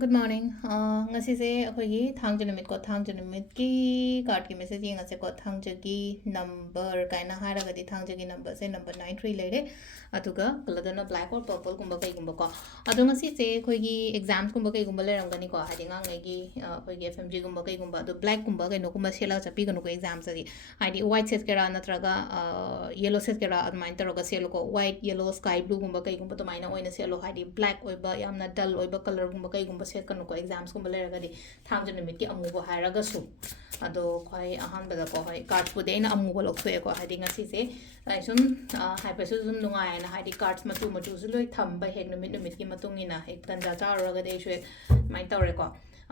Good morning. Ngasi se akhoi thangju numit ko thangju numit ki card ki message yenga se ko thangju ki number kaina hara gadi thangju ki number se number 93 lere atuga kaladana black or purple kumba kai kumba ko adu ngasi se akhoi ki exams kumba kai kumba leram gani ko hadi ngang ngai ki akhoi ki FMG kumba kai kumba adu black kumba kai no kumba sela chapi ganu ko exams adi hadi white set kera natraga yellow set kera admain taroga selo ko white yellow sky blue kumba kai kumba to maina oina selo hadi black oiba yamna dull oiba color kumba kai kumba set kanu ko exams kumba leragadi thangju numit ki amuba hairaga su ado khoi ahan bada ko hoi cards bude ina amuba lokthwe ko hadi ngasi se lai sum hai pa su zum nungai na hadi cards matu matu su loi thamba hek numit numit ki matung ina hek tanja charaga de shwe mai tawre ko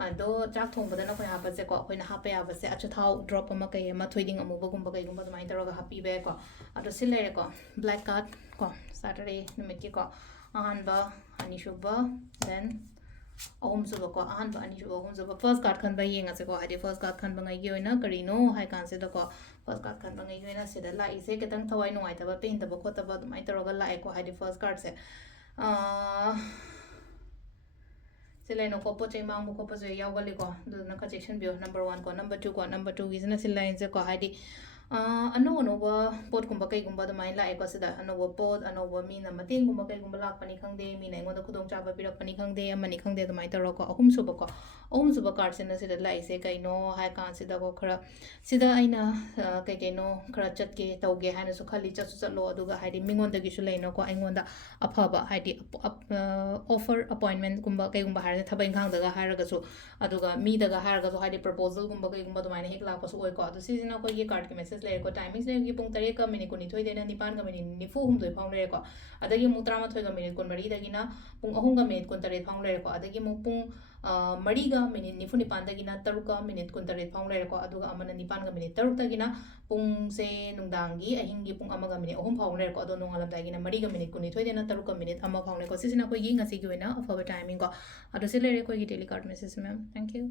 ado chak thong bada na khoi hapa se ko khoi na hapa ya ba se acha thau drop ama kai ma thoiding amuba gumba kai gumba mai taraga happy be ko ado silere ko black card ko Saturday numit ki ko ahan ba ani shubha then ahum suba ko ahan ba ani suba ahum suba first card khan ba yenga se ko hadi first card khan ba ngai gi oina karino hai kan se da ko first card khan ba ngai gi oina se da lai se ketang thawai nungai ta ba pain ta ba ko ta ba mai taroga lai ko hadi first card se silai no ko po chai mang bu ko po je yaw gali ko du na ka section bio number 1 ko number 2 ko number 2 gi na silai se ko hadi ano ano ba pot kumba kai kumba da mai lai ko sida ano ba pot ano ba mi na mating kumba kai kumba lak pani khang de mi na ngo da khudong cha ba pirak pani khang de amani khang de da mai taro ko ahum suba card se na sida lai se kai no hai kan sida ko khara sida aina kai kai no khara chat ke tau ge ha na su khali chat su chat lo aduga hai di mingon da gi su lai no ko ai ngon da afaba hai di offer appointment kumba kai kumba har thabai khang da ga har ga su aduga mi da ga har ga su hai di proposal kumba kai kumba da mai na hek la ko su oi ko adu si na ko ye card ke message le ko timings le gi pung tare ka minute ko ni thoi de na nipan ka minute ni fu hum doi phang le ko adagi mu 13 ga minute kon mari dagi na pung ahum ga minute kon tare phang le ko adagi mu pung mari ga minute ni fu nipan dagi na taru ka minute kon tare phang le ko aduga amana nipan ga minute taru dagi na pung se nungdang gi ahin gi pung ama ga minute ahum phang le ko ado nongalam dagi na mari ga minute kon ni thoi de na taru ka minute ama phang le ko sisina ko gi ngasi gi na afaba timing ko ado se le ko gi daily card message ma'am thank you